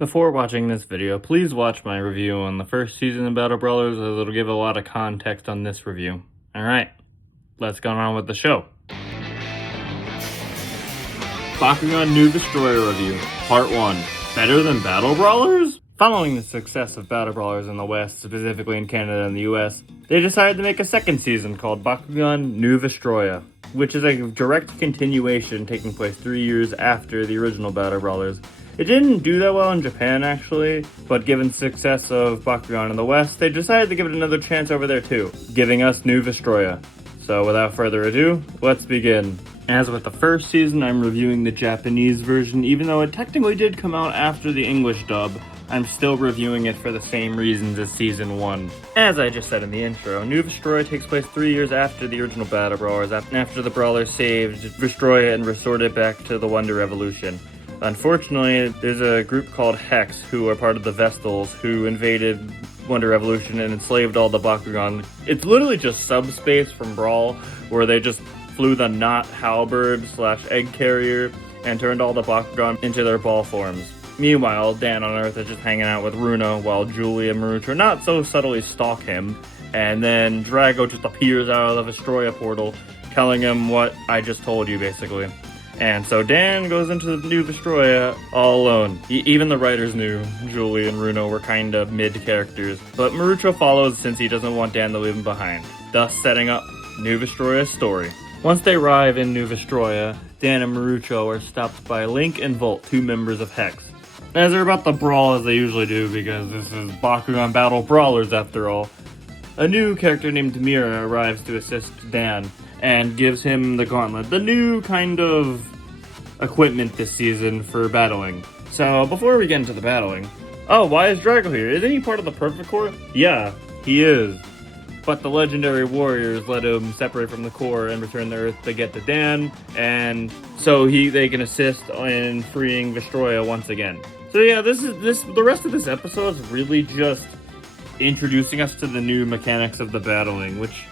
Before watching this video, please watch my review on the first season of Battle Brawlers, as it'll give a lot of context on this review. Alright, let's go on with the show. Bakugan New Vestroia Review, Part 1. Better than Battle Brawlers? Following the success of Battle Brawlers in the West, specifically in Canada and the US, they decided to make a second season called Bakugan New Vestroia, which is a direct continuation taking place 3 years after the original Battle Brawlers. It didn't do that well in Japan, actually, but given the success of Bakugan in the West, they decided to give it another chance over there too, giving us New Vestroia. So without further ado, let's begin. As with the first season, I'm reviewing the Japanese version. Even though it technically did come out after the English dub, I'm still reviewing it for the same reasons as Season 1. As I just said in the intro, New Vestroia takes place 3 years after the original Battle Brawlers, after the Brawlers saved Vestroia and restored it back to the Wonder Revolution. Unfortunately, there's a group called Hex, who are part of the Vestals, who invaded Wonder Revolution and enslaved all the Bakugan. It's literally just subspace from Brawl, where they just flew the Not Halberd / Egg Carrier and turned all the Bakugan into their ball forms. Meanwhile, Dan on Earth is just hanging out with Runo, while Julie and Marucho not so subtly stalk him, and then Drago just appears out of the Vestroia portal, telling him what I just told you, basically. And so Dan goes into the New Vestroia all alone. Even the writers knew Julie and Runo were kind of mid-characters, but Marucho follows since he doesn't want Dan to leave him behind, thus setting up New Vestroia's story. Once they arrive in New Vestroia, Dan and Marucho are stopped by Link and Volt, 2 members of Hex. As they're about to brawl as they usually do, because this is Bakugan Battle Brawlers after all, a new character named Mira arrives to assist Dan and gives him the gauntlet, the new kind of equipment this season for battling. So before we get into the battling, why is Drago here? Isn't he part of the Perfect Corps? Yeah, he is. But the legendary warriors let him separate from the Corps and return to Earth to get to Dan, and so they can assist in freeing Vestroia once again. So yeah, the rest of this episode is really just introducing us to the new mechanics of the battling, which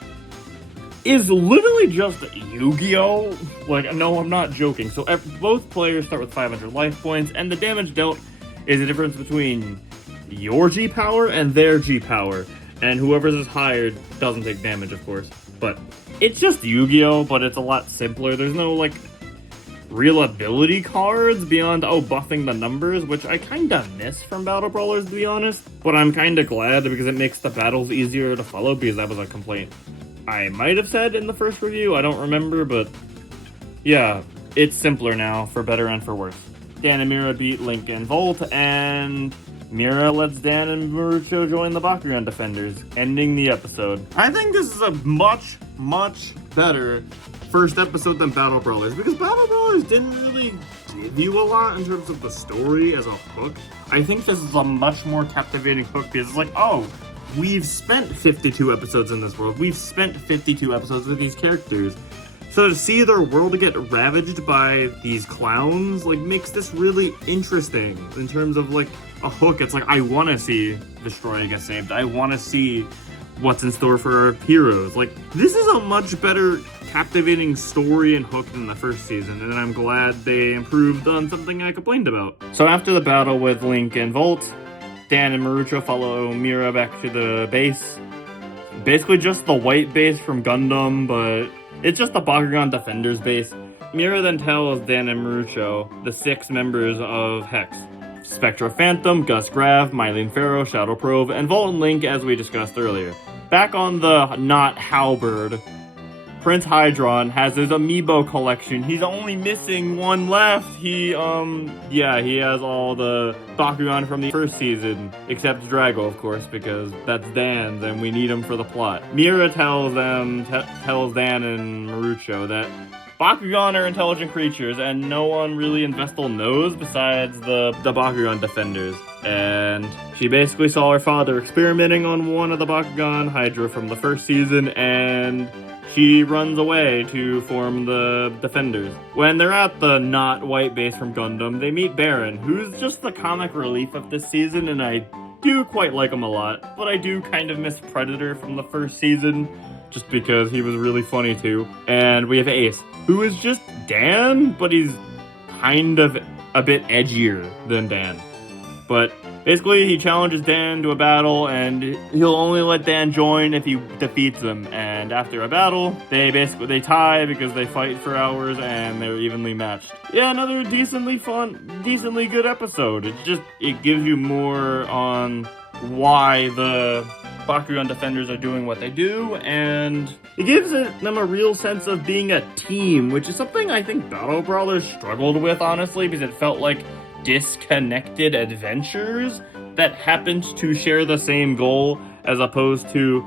is literally just Yu-Gi-Oh! Like, no, I'm not joking. So both players start with 500 life points, and the damage dealt is the difference between your G-Power and their G-Power. And whoever's is higher doesn't take damage, of course. But it's just Yu-Gi-Oh!, but it's a lot simpler. There's no, like, real ability cards beyond, buffing the numbers, which I kinda miss from Battle Brawlers, to be honest. But I'm kinda glad, because it makes the battles easier to follow, because that was a complaint I might have said in the first review, I don't remember, but yeah, it's simpler now, for better and for worse. Dan and Mira beat Link and Volt, and Mira lets Dan and Marucho join the Bakugan Defenders, ending the episode. I think this is a much, much better first episode than Battle Brawlers, because Battle Brawlers didn't really give you a lot in terms of the story as a hook. I think this is a much more captivating hook, because it's like, we've spent 52 episodes in this world. We've spent 52 episodes with these characters. So to see their world get ravaged by these clowns, makes this really interesting in terms of, a hook. It's I want to see Vestroia get saved. I want to see what's in store for our heroes. This is a much better, captivating story and hook than the first season, and I'm glad they improved on something I complained about. So after the battle with Link and Volt, Dan and Marucho follow Mira back to the base. Basically just the white base from Gundam, but it's just the Bakugan Defenders base. Mira then tells Dan and Marucho, the 6 members of Hex: Spectra Phantom, Gus Grav, Mylene Farrow, Shadow Prove, and Volt and Link, as we discussed earlier. Back on the Not Halberd, Prince Hydron has his amiibo collection. He's only missing one left. He has all the Bakugan from the first season, except Drago, of course, because that's Dan's and we need him for the plot. Mira tells Dan and Marucho that Bakugan are intelligent creatures, and no one really in Vestal knows besides the Bakugan Defenders. And she basically saw her father experimenting on one of the Bakugan, Hydra, from the first season, and she runs away to form the Defenders. When they're at the not white base from Gundam, they meet Baron, who's just the comic relief of this season, and I do quite like him a lot. But I do kind of miss Predator from the first season, just because he was really funny too. And we have Ace, who is just Dan, but he's kind of a bit edgier than Dan. But basically, he challenges Dan to a battle, and he'll only let Dan join if he defeats him. And after a battle, they tie because they fight for hours and they're evenly matched. Yeah, another decently fun, decently good episode. It gives you more on why the Bakugan defenders are doing what they do, and it gives them a real sense of being a team, which is something I think Battle Brawlers struggled with, honestly, because it felt like disconnected adventures that happened to share the same goal, as opposed to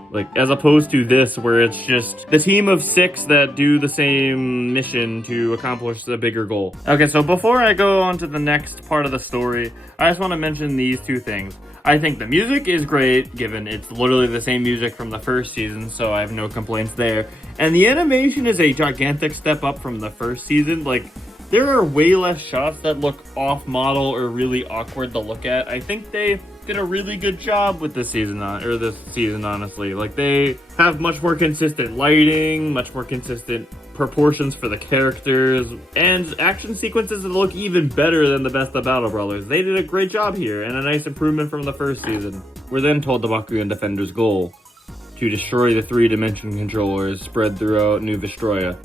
this, where it's just the team of 6 that do the same mission to accomplish the bigger goal. Okay, so before I go on to the next part of the story, I just want to mention these 2 things. I think the music is great, given it's literally the same music from the first season, so I have no complaints there. And the animation is a gigantic step up from the first season. Like, there are way less shots that look off-model or really awkward to look at. I think they did a really good job with this season, honestly. Like, they have much more consistent lighting, much more consistent proportions for the characters, and action sequences that look even better than the best of Battle Brawlers. They did a great job here, and a nice improvement from the first season. We're then told the Bakugan Defender's goal: to destroy the 3-dimension controllers spread throughout New Vestroia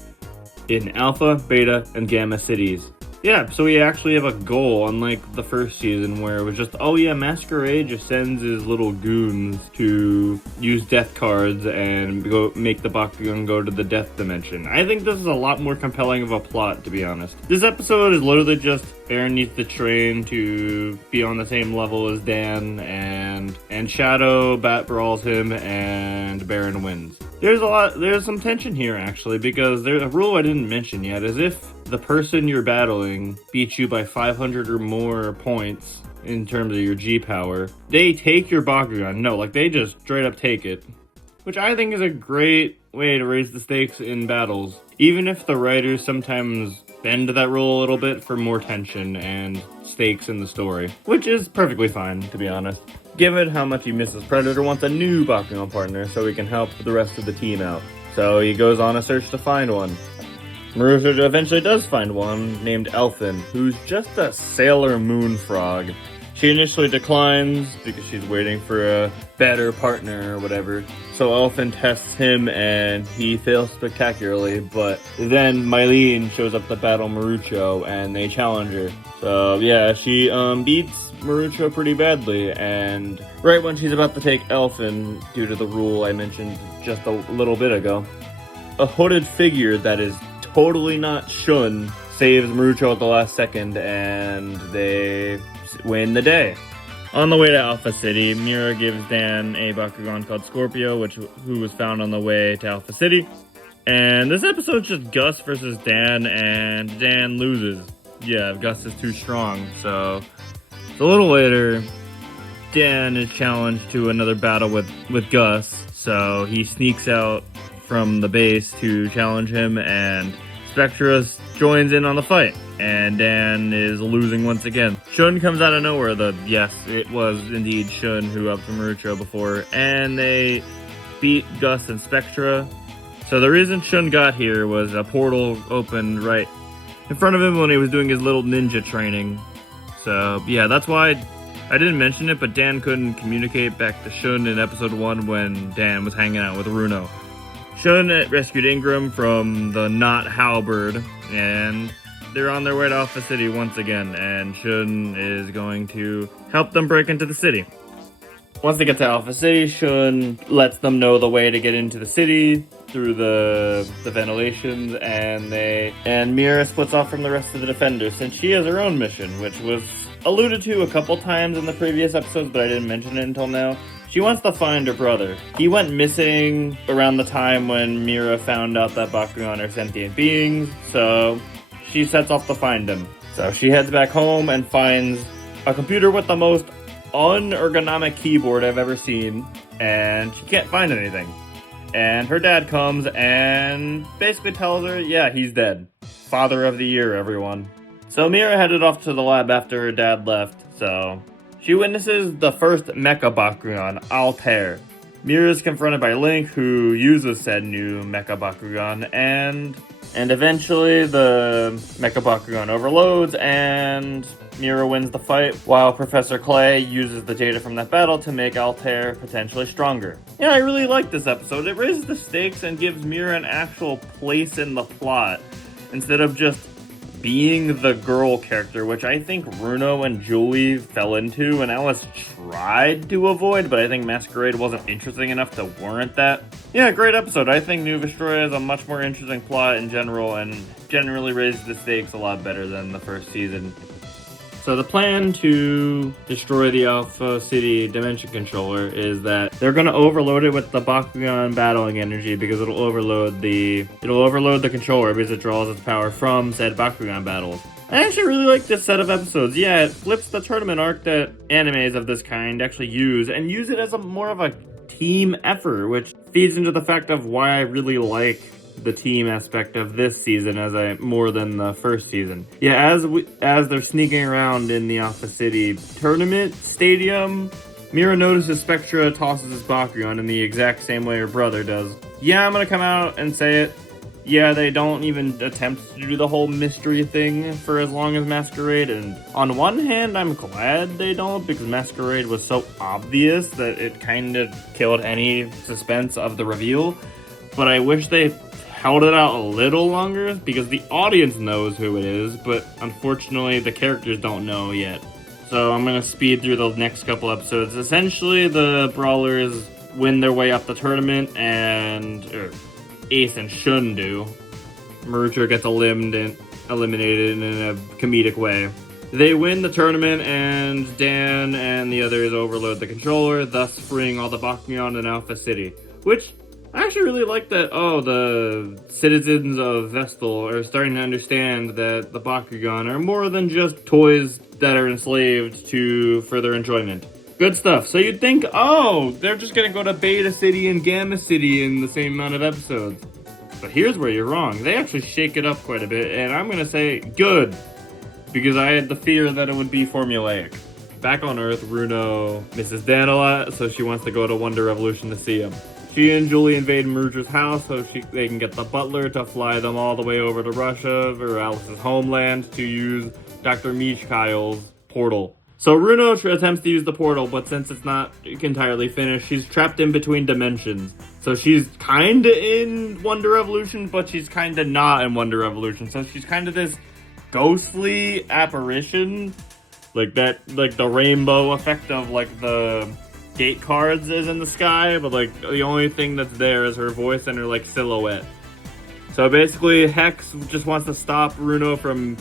in Alpha, Beta, and Gamma cities. Yeah, so we actually have a goal, unlike the first season where it was just, oh yeah, Masquerade just sends his little goons to use death cards and go make the Bakugan go to the death dimension. I think this is a lot more compelling of a plot, to be honest. This episode is literally just Baron needs to train to be on the same level as Dan, and Shadow bat brawls him, and Baron wins. There's some tension here, actually, because there's a rule I didn't mention yet, is if the person you're battling beats you by 500 or more points in terms of your G power, they take your Bakugan. No, like, they just straight up take it. Which I think is a great way to raise the stakes in battles, even if the writers sometimes bend that rule a little bit for more tension and stakes in the story. Which is perfectly fine, to be honest. Given how much he misses, Predator wants a new Bakugan partner so he can help the rest of the team out. So he goes on a search to find one. Marucho eventually does find one named Elfin, who's just a Sailor Moon frog. She initially declines because she's waiting for a better partner or whatever. So Elfin tests him and he fails spectacularly, but then Mylene shows up to battle Marucho and they challenge her. So yeah, she beats Marucho pretty badly, and right when she's about to take Elfin, due to the rule I mentioned just a little bit ago, a hooded figure that is totally not Shun saves Marucho at the last second, and they win the day. On the way to Alpha City, Mira gives Dan a Bakugan called Scorpio, who was found on the way to Alpha City. And this episode's just Gus versus Dan, and Dan loses. Yeah, Gus is too strong, so a little later, Dan is challenged to another battle with Gus, so he sneaks out from the base to challenge him, and Spectra joins in on the fight, and Dan is losing once again. Shun comes out of nowhere, yes, it was indeed Shun who upped Marucho before, and they beat Gus and Spectra. So the reason Shun got here was a portal opened right in front of him when he was doing his little ninja training. So yeah, that's why I didn't mention it, but Dan couldn't communicate back to Shun in episode 1 when Dan was hanging out with Runo. Shun rescued Ingram from the not Halberd, and they're on their way to Alpha City once again, and Shun is going to help them break into the city. Once they get to Alpha City, Shun lets them know the way to get into the city through the ventilations, and Mira splits off from the rest of the defenders since she has her own mission, which was alluded to a couple times in the previous episodes, but I didn't mention it until now. She wants to find her brother. He went missing around the time when Mira found out that Bakugan are sentient beings, so she sets off to find him. So she heads back home and finds a computer with the most unergonomic keyboard I've ever seen, and she can't find anything. And her dad comes and basically tells her, yeah, he's dead. Father of the year, everyone. So Mira headed off to the lab after her dad left, so she witnesses the first Mecha Bakugan, Altair. Mira is confronted by Link, who uses said new Mecha Bakugan, and eventually the Mecha Bakugan overloads, and Mira wins the fight, while Professor Clay uses the data from that battle to make Altair potentially stronger. Yeah, I really like this episode. It raises the stakes and gives Mira an actual place in the plot, instead of just being the girl character, which I think Runo and Julie fell into and Alice tried to avoid, but I think Masquerade wasn't interesting enough to warrant that. Yeah, great episode. I think New Vestroia has a much more interesting plot in general and generally raises the stakes a lot better than the first season. So the plan to destroy the Alpha City Dimension Controller is that they're going to overload it with the Bakugan battling energy, because it'll overload the controller because it draws its power from said Bakugan battles. I actually really like this set of episodes. Yeah, it flips the tournament arc that animes of this kind actually use, and use it as more of a team effort, which feeds into the fact of why I really like the team aspect of this season more than the first season. Yeah, as they're sneaking around in the Alpha City tournament stadium, Mira notices Spectra tosses his Bakugan in the exact same way her brother does. Yeah, I'm gonna come out and say it. Yeah, they don't even attempt to do the whole mystery thing for as long as Masquerade, and on one hand, I'm glad they don't, because Masquerade was so obvious that it kind of killed any suspense of the reveal, but I wish they held it out a little longer, because the audience knows who it is, but unfortunately the characters don't know yet. So I'm going to speed through the next couple episodes. Essentially, the Brawlers win their way up the tournament, and Ace and Shun do. Marucho gets eliminated in a comedic way. They win the tournament, and Dan and the others overload the controller, thus freeing all the Bakugan in Alpha City, which I actually really like that, the citizens of Vestal are starting to understand that the Bakugan are more than just toys that are enslaved for their enjoyment. Good stuff. So you'd think, they're just gonna go to Beta City and Gamma City in the same amount of episodes. But here's where you're wrong. They actually shake it up quite a bit, and I'm gonna say good, because I had the fear that it would be formulaic. Back on Earth, Runo misses Dan a lot, so she wants to go to Wonder Revolution to see him. She and Julie invade Merger's house so they can get the butler to fly them all the way over to Russia, or Alice's homeland, to use Dr. Mishkail's portal. So Runo attempts to use the portal, but since it's not entirely finished, she's trapped in between dimensions. So she's kinda in Wonder Revolution, but she's kinda not in Wonder Revolution. So she's kinda this ghostly apparition, like the rainbow effect of the gate cards is in the sky, but the only thing that's there is her voice and her silhouette. So basically Hex just wants to stop Runo from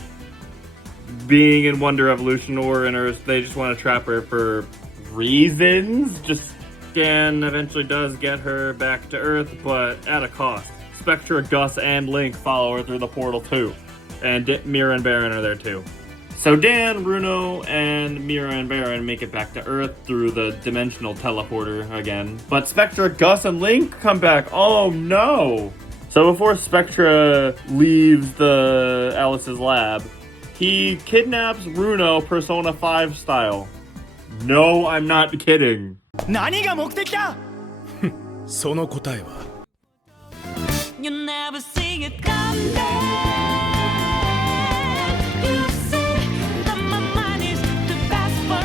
being in Wonder Revolution or in Earth. They just want to trap her for reasons. Dan eventually does get her back to Earth, but at a cost. Spectra, Gus, and Link follow her through the portal too, and Mira and Baron are there too. So Dan, Runo, and Mira and Baron make it back to Earth through the dimensional teleporter again. But Spectra, Gus, and Link come back. Oh no! So before Spectra leaves Alice's lab, he kidnaps Runo Persona 5 style. No, I'm not kidding. 何が目的だその答えは You never see it coming. You see that my mind is the best for.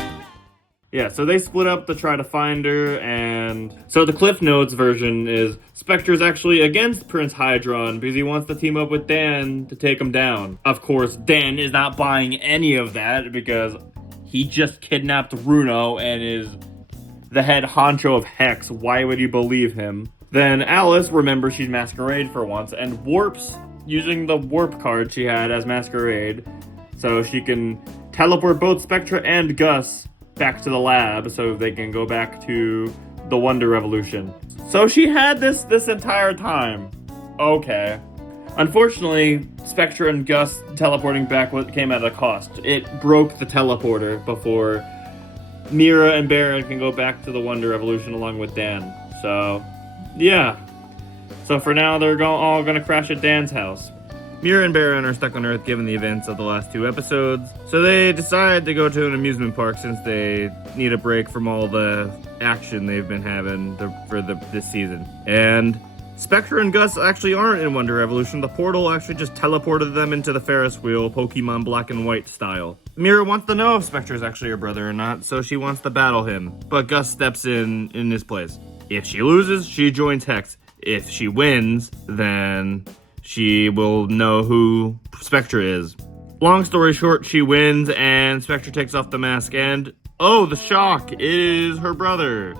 Yeah, so they split up to try to find her, and so the Cliff Notes version is Spectre's actually against Prince Hydron because he wants to team up with Dan to take him down. Of course, Dan is not buying any of that because he just kidnapped Runo and is the head honcho of Hex. Why would you believe him? Then Alice remembers she's Masquerade for once and warps using the warp card she had as Masquerade, so she can teleport both Spectra and Gus back to the lab so they can go back to the Wonder Revolution. So she had this entire time. Okay. Unfortunately, Spectra and Gus teleporting back came at a cost. It broke the teleporter before Mira and Baron can go back to the Wonder Revolution along with Dan. So, yeah. So for now, they're all gonna crash at Dan's house. Mira and Baron are stuck on Earth given the events of the last 2 episodes, so they decide to go to an amusement park since they need a break from all the action they've been having this season. And Spectre and Gus actually aren't in Wonder Revolution. The portal actually just teleported them into the Ferris wheel, Pokemon Black and White style. Mira wants to know if Spectre is actually her brother or not, so she wants to battle him, but Gus steps in his place. If she loses, she joins Hex. If she wins, then she will know who Spectre is. Long story short, she wins and Spectre takes off the mask and, oh, the shock, it is her brother.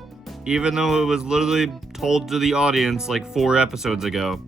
Even though it was literally told to the audience like 4 episodes ago.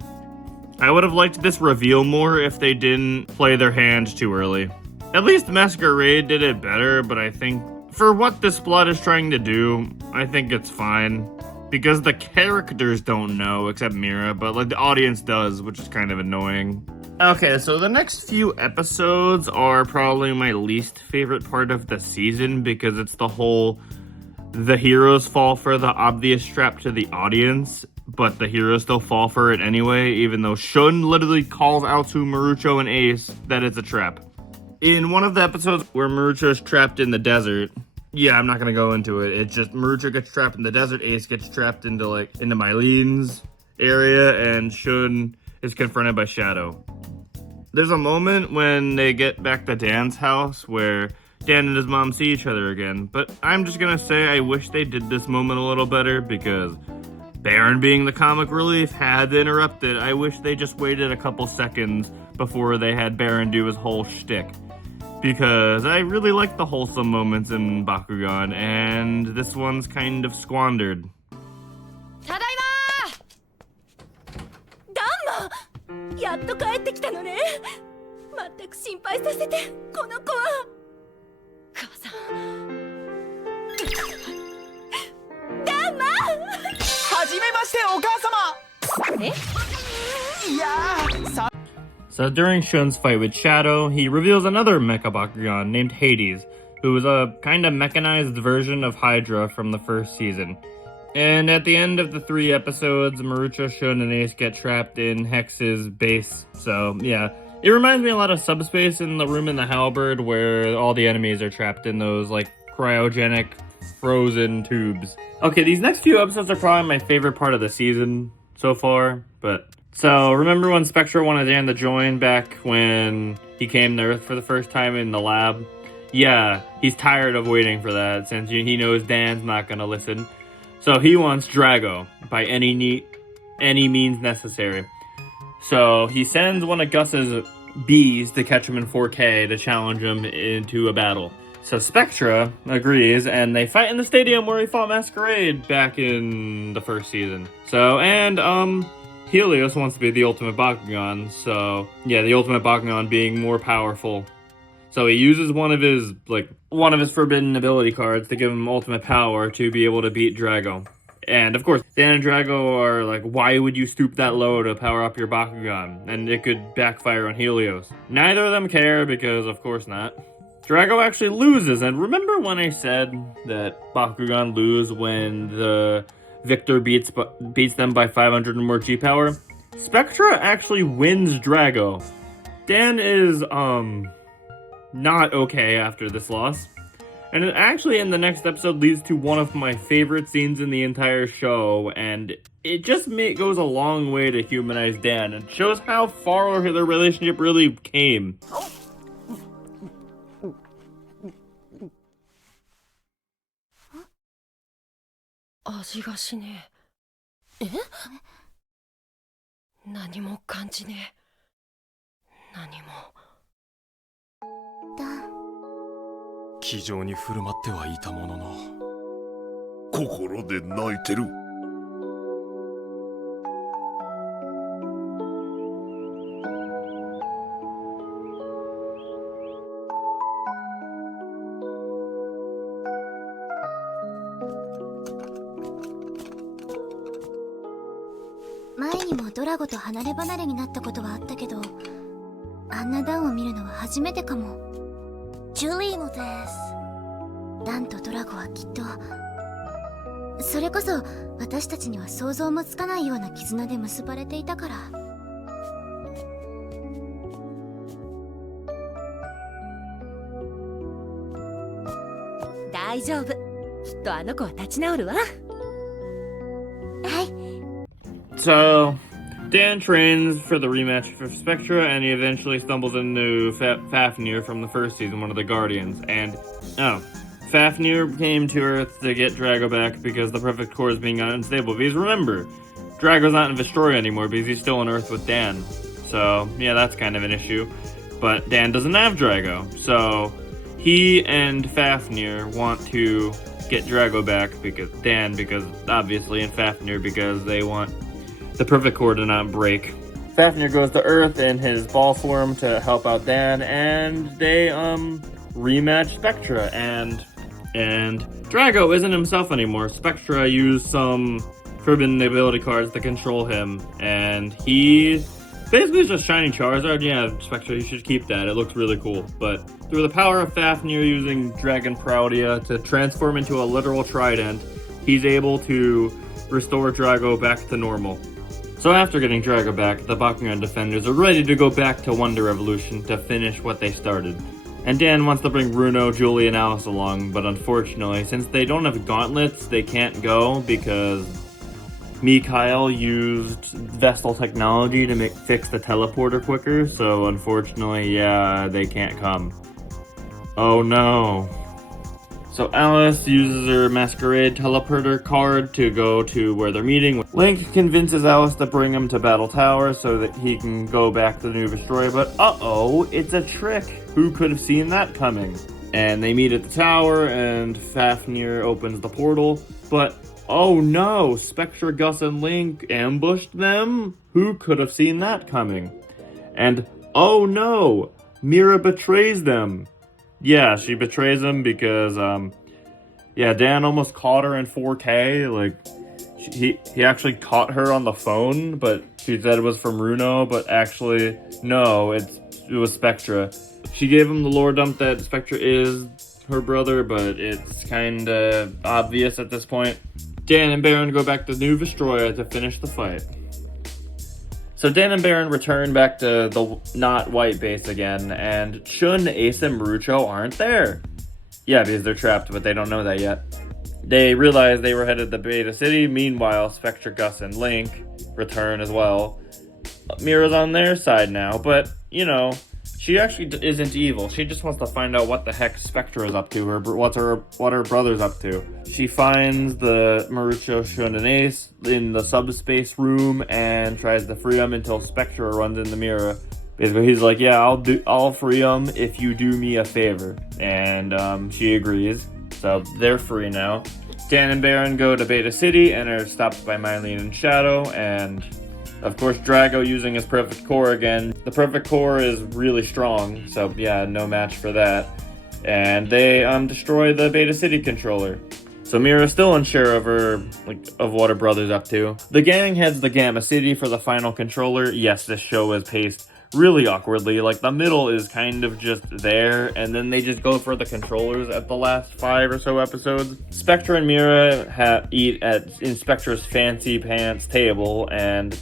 I would have liked this reveal more if they didn't play their hand too early. At least Masquerade did it better, but I think for what this plot is trying to do, I think it's fine. Because the characters don't know, except Mira, but like the audience does, which is kind of annoying. Okay, so the next few episodes are probably my least favorite part of the season because it's the heroes fall for the obvious trap to the audience, but the heroes still fall for it anyway, even though Shun literally calls out to Marucho and Ace that it's a trap. In one of the episodes where Marucho's trapped in the desert, yeah, I'm not gonna go into it. It's just Marucho gets trapped in the desert, Ace gets trapped into Mylene's area, and Shun is confronted by Shadow. There's a moment when they get back to Dan's house where Dan and his mom see each other again, but I'm just gonna say I wish they did this moment a little better because Baron being the comic relief had interrupted. I wish they just waited a couple seconds before they had Baron do his whole shtick. Because I really like the wholesome moments in Bakugan, and this one's kind of squandered. Tadaima! Danma! やっと帰ってきたのね。全く心配させて、この子は。母さん。Danma! はじめまして、お母様。いやー、さ So during Shun's fight with Shadow, he reveals another Mecha Bakugan named Hades, who is a kind of mechanized version of Hydra from the first season. And at the end of the 3 episodes, Marucho, Shun, and Ace get trapped in Hex's base. So yeah, it reminds me a lot of Subspace in the room in the Halberd where all the enemies are trapped in those like cryogenic frozen tubes. Okay, these next few episodes are probably my favorite part of the season so far, but... So, remember when Spectre wanted Dan to join back when he came to Earth for the first time in the lab? Yeah, he's tired of waiting for that since he knows Dan's not gonna listen. So he wants Drago by any means necessary. So he sends one of Gus's bees to catch him in 4K to challenge him into a battle. So Spectra agrees, and they fight in the stadium where he fought Masquerade back in the first season. So, and, Helios wants to be the ultimate Bakugan, so yeah, the ultimate Bakugan being more powerful. So he uses one of his forbidden ability cards to give him ultimate power to be able to beat Drago. And of course, Dan and Drago are like, why would you stoop that low to power up your Bakugan? And it could backfire on Helios. Neither of them care because of course not. Drago actually loses, and remember when I said that Bakugan lose when the Victor beats them by 500 or more G-Power? Spectra actually wins Drago. Dan is, not okay after this loss. And it actually, in the next episode, leads to one of my favorite scenes in the entire show, and it just goes a long way to humanize Dan, and shows how far their relationship really came. 味がしねえ。え？何も感じねえ。何も。気丈に振る舞ってはいたものの、心で泣いてる。前にもドラゴと離れ離れになったことはあったけど、あんなダンを見るのは初めてかも。ジュリーもです。ダンとドラゴはきっと、それこそ私たちには想像もつかないような絆で結ばれていたから。大丈夫。きっとあの子は立ち直るわ。So, Dan trains for the rematch for Spectra, and he eventually stumbles into Fafnir from the first season, one of the Guardians. And, Fafnir came to Earth to get Drago back because the Perfect Core is being unstable. Because remember, Drago's not in Vestroia anymore because he's still on Earth with Dan. So, yeah, that's kind of an issue. But Dan doesn't have Drago. So, he and Fafnir want to get Drago back because obviously, and Fafnir because they want the Perfect Core to not break. Fafnir goes to Earth in his ball form to help out Dan, and they rematch Spectra, and Drago isn't himself anymore. Spectra used some forbidden ability cards to control him, and he basically is just Shining Charizard. Yeah, Spectra, you should keep that. It looks really cool. But through the power of Fafnir using Dragon Proudia to transform into a literal trident, he's able to restore Drago back to normal. So after getting Drago back, the Bakugan defenders are ready to go back to Wonder Revolution to finish what they started. And Dan wants to bring Bruno, Julie, and Alice along, but unfortunately, since they don't have gauntlets, they can't go because Mikhail used Vestal technology to fix the teleporter quicker, so unfortunately, yeah, they can't come. Oh no. So Alice uses her Masquerade teleporter card to go to where they're meeting. Link convinces Alice to bring him to Battle Tower so that he can go back to the New Vestroia, but uh-oh, it's a trick. Who could have seen that coming? And they meet at the tower, and Fafnir opens the portal, but oh no, Spectra, Gus, and Link ambushed them? Who could have seen that coming? And oh no, Mira betrays them. Yeah, she betrays him because, Dan almost caught her in 4K. Like, he actually caught her on the phone, but she said it was from Runo, but actually, no, it was Spectra. She gave him the lore dump that Spectra is her brother, but it's kinda obvious at this point. Dan and Baron go back to New Vestroia to finish the fight. So Dan and Baron return back to the not white base again, and Chun, Ace, and Marucho aren't there. Yeah, because they're trapped, but they don't know that yet. They realize they were headed to Beta City. Meanwhile, Spectra, Gus, and Link return as well. Mira's on their side now, but, you know, she actually isn't evil. She just wants to find out what the heck Spectra is up to, what her brother's up to. She finds the Marucho, Shun, and Ace in the subspace room and tries to free them until Spectra runs into Mira. Basically, he's like, yeah, I'll free them if you do me a favor. And she agrees. So they're free now. Dan and Baron go to Beta City and are stopped by Mylene and Shadow, and of course, Drago using his Perfect Core again. The Perfect Core is really strong, so yeah, no match for that. And they destroy the Beta City controller. So Mira's still unsure of what her brother's up to. The gang heads to Gamma City for the final controller. Yes, this show is paced really awkwardly. Like, the middle is kind of just there, and then they just go for the controllers at the last 5 or so episodes. Spectra and Mira eat in Spectra's fancy pants table, and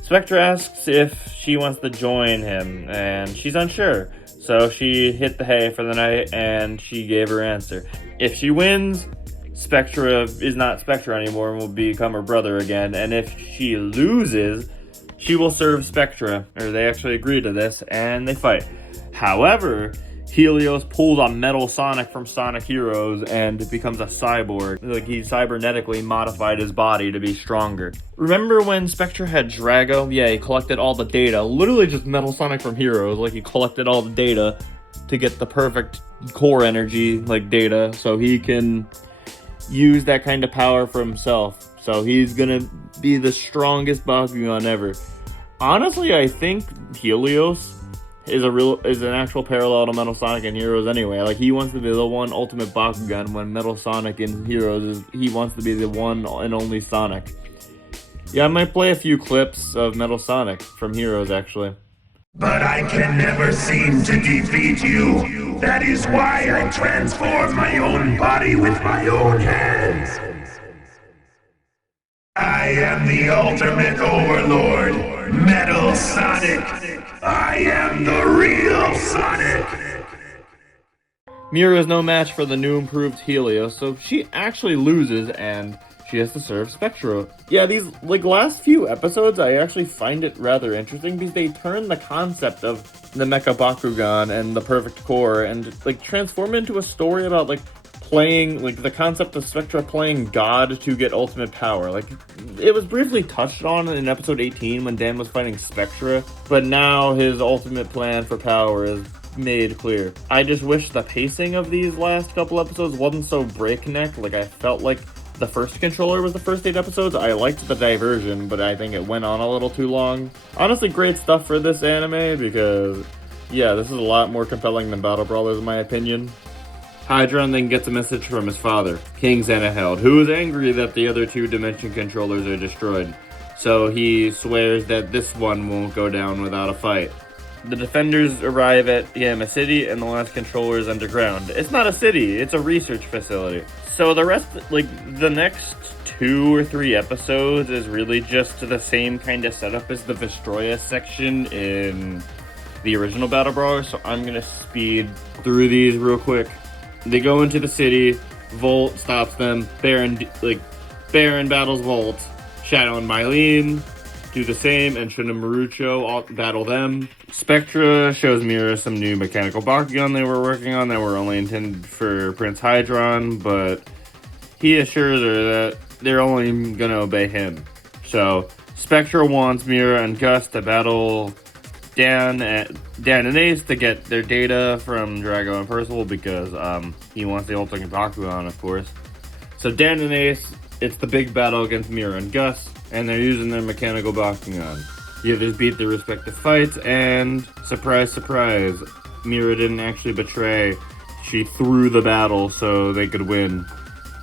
Spectra asks if she wants to join him, and she's unsure. So she hit the hay for the night, and she gave her answer. If she wins, Spectra is not Spectra anymore and will become her brother again. And if she loses, she will serve Spectra. Or they actually agree to this, and they fight. However, Helios pulls a Metal Sonic from Sonic Heroes and becomes a cyborg. Like, he cybernetically modified his body to be stronger. Remember when Spectra had Drago? Yeah, he collected all the data. Literally just Metal Sonic from Heroes. Like, he collected all the data to get the perfect core energy, like, data, so he can use that kind of power for himself. So he's gonna be the strongest Bakugan ever. Honestly, I think Helios is an actual parallel to Metal Sonic in Heroes anyway. Like, he wants to be the one ultimate Bakugan, when Metal Sonic in Heroes he wants to be the one and only Sonic. Yeah, I might play a few clips of Metal Sonic from Heroes, actually. But I can never seem to defeat you. That is why I transform my own body with my own hands. I am the ultimate overlord, Metal Sonic. I am the real Sonic. Mira is no match for the new improved Helios, so she actually loses and she has to serve Spectra. Yeah, these last few episodes, I actually find it rather interesting because they turn the concept of the Mecha Bakugan and the Perfect Core and transform it into a story about playing the concept of Spectra playing God to get ultimate power. It was briefly touched on in episode 18 when Dan was fighting Spectra, but now his ultimate plan for power is made clear. I just wish the pacing of these last couple episodes wasn't so breakneck. I felt like the first controller was the first 8 episodes. I liked the diversion, but I think it went on a little too long. Honestly, great stuff for this anime because, yeah, this is a lot more compelling than Battle Brawlers in my opinion. Hydron then gets a message from his father, King Xenaheld, who is angry that the other 2 dimension controllers are destroyed. So he swears that this one won't go down without a fight. The defenders arrive at Yama City and the last controller is underground. It's not a city, it's a research facility. So the rest, the next 2 or 3 episodes is really just the same kind of setup as the Vestroia section in the original Battle Brawler, so I'm gonna speed through these real quick. They go into the city, Volt stops them, Baron battles Volt, Shadow and Mylene do the same, and Shun and Marucho all battle them. Spectra shows Mira some new mechanical Bakugan they were working on that were only intended for Prince Hydron, but he assures her that they're only gonna obey him. So Spectra wants Mira and Gus to battle Dan and Ace to get their data from Drago and Percival because he wants the ultimate Bakugan, of course. So Dan and Ace, it's the big battle against Mira and Gus, and they're using their mechanical Bakugan. The others beat their respective fights, and surprise, surprise, Mira didn't actually betray. She threw the battle so they could win.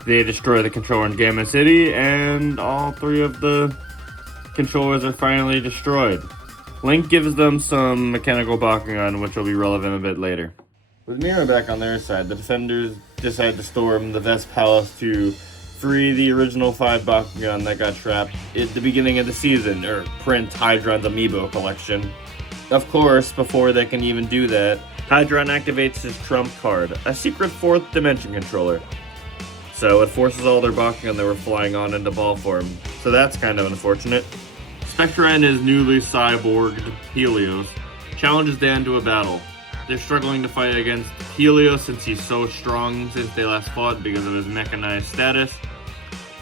They destroy the controller in Gamma City, and all 3 of the controllers are finally destroyed. Link gives them some mechanical Bakugan, which will be relevant a bit later. With Mira back on their side, the defenders decide to storm the Vest Palace to free the original 5 Bakugan that got trapped at the beginning of the season, or Prince Hydron's Amiibo collection. Of course, before they can even do that, Hydron activates his trump card, a secret 4th dimension controller. So it forces all their Bakugan that were flying on into ball form, so that's kind of unfortunate. Spectra and his newly cyborged Helios challenges Dan to a battle. They're struggling to fight against Helios since he's so strong since they last fought because of his mechanized status.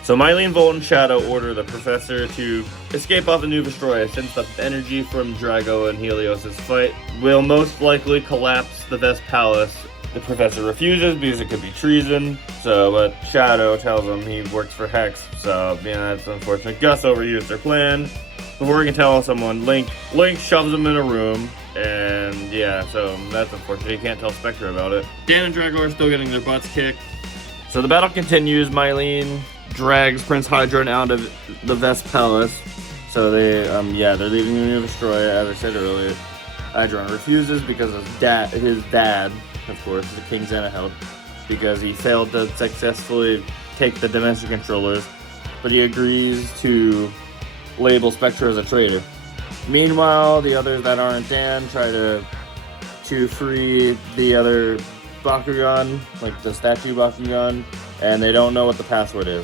So Mylene, Volt, and Shadow order the Professor to escape off the new Vestroia since the energy from Drago and Helios' fight will most likely collapse the Vest Palace. The Professor refuses because it could be treason, but Shadow tells him he works for Hex, so that's unfortunate. Gus overused their plan. Before he can tell someone, Link shoves him in a room, and so that's unfortunate. He can't tell Spectra about it. Dan and Drago are still getting their butts kicked. So the battle continues. Mylene drags Prince Hydron out of the Vest Palace. So they're leaving the new Vestroia, as I said earlier. Hydron refuses because his dad, of course, is the King Xenaheld, because he failed to successfully take the Dimension Controllers, but he agrees to label Spectra as a traitor. Meanwhile, the others that aren't Dan try to free the other Bakugan, the statue Bakugan, and they don't know what the password is.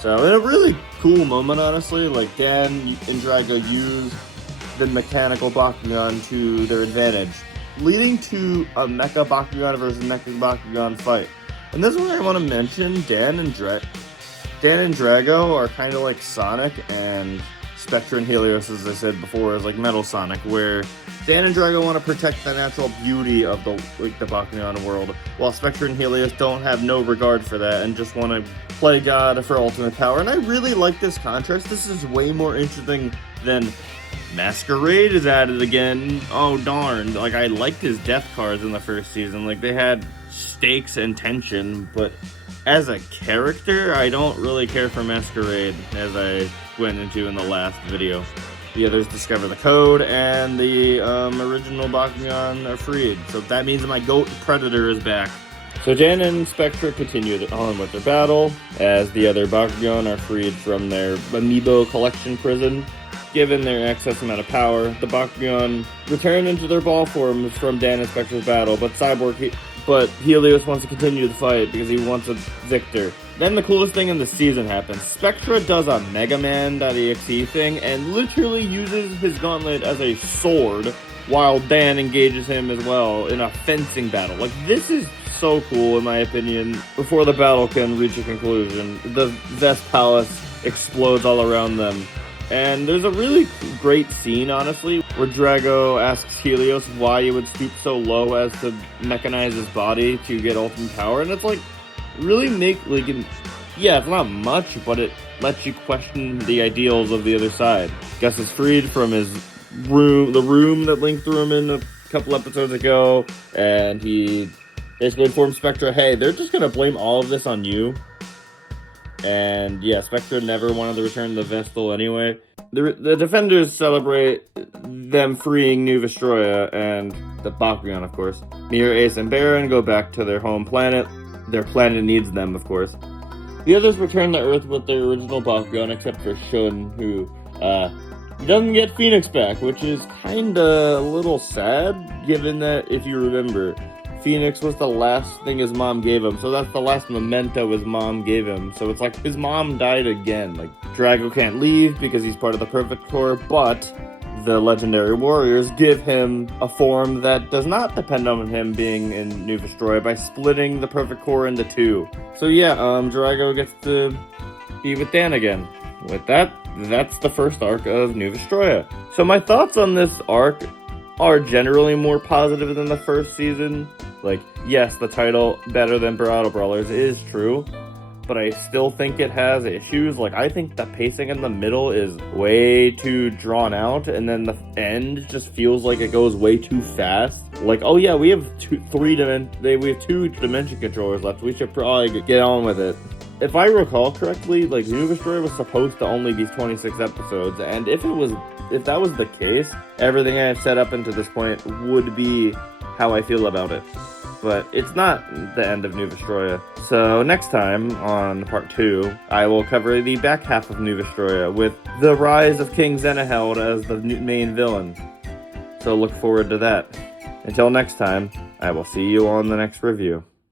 So, in a really cool moment, honestly, Dan and Drago use the mechanical Bakugan to their advantage, leading to a Mecha Bakugan versus Mecha Bakugan fight. And this is where I want to mention Dan and Drago are kind of like Sonic, and Spectra and Helios, as I said before, is like Metal Sonic, where Dan and Drago want to protect the natural beauty of the Bakugan world, while Spectra and Helios don't have no regard for that and just want to play God for ultimate power. And I really like this contrast. This is way more interesting than Masquerade is at it again. Oh darn, I liked his death cards in the first season. They had stakes and tension, but as a character, I don't really care for Masquerade, as I went into in the last video. The others discover the code, and the original Bakugan are freed. So that means my GOAT Predator is back. So Dan and Spectra continue on with their battle, as the other Bakugan are freed from their Amiibo collection prison. Given their excess amount of power, the Bakugan return into their ball forms from Dan and Spectra's battle, but cyborg but Helios wants to continue the fight because he wants a victor. Then the coolest thing in the season happens. Spectra does a Mega Man.exe thing and literally uses his gauntlet as a sword while Dan engages him as well in a fencing battle. Like, this is so cool in my opinion. Before the battle can reach a conclusion, the Vest Palace explodes all around them. And there's a really great scene, honestly, where Drago asks Helios why he would stoop so low as to mechanize his body to get ultimate power. And it's like, really yeah, it's not much, but it lets you question the ideals of the other side. Gus is freed from his room, the room that Link threw him in a couple episodes ago, and he basically informs Spectra, hey, they're just gonna blame all of this on you. And yeah, Spectra never wanted to return the Vestal anyway. The Defenders celebrate them freeing New Vestroia and the Bakugan, of course. Mir, Ace, and Baron go back to their home planet. Their planet needs them, of course. The others return to Earth with their original Bakugan, except for Shun, who doesn't get Phoenix back, which is kinda a little sad, given that, if you remember, Phoenix was the last thing his mom gave him, so that's the last memento his mom gave him. So it's like his mom died again. Like, Drago can't leave because he's part of the Perfect Corps, but the legendary warriors give him a form that does not depend on him being in New Vestroia by splitting the Perfect Corps into two. So yeah, Drago gets to be with Dan again. With that, that's the first arc of New Vestroia. So my thoughts on this arc are generally more positive than the first season. Like, yes, the title, Better Than Brawlers, is true, but I still think it has issues. Like, I think the pacing in the middle is way too drawn out, and then the end just feels like it goes way too fast. Like, oh yeah, we have two dimension controllers left. We should probably get on with it. If I recall correctly, like, New Vestroia was supposed to only be 26 episodes, and if that was the case, everything I have said up until this point would be how I feel about it. But it's not the end of New Vestroia. So next time, on part 2, I will cover the back half of New Vestroia with the rise of King Zenaheld as the main villain. So look forward to that. Until next time, I will see you on the next review.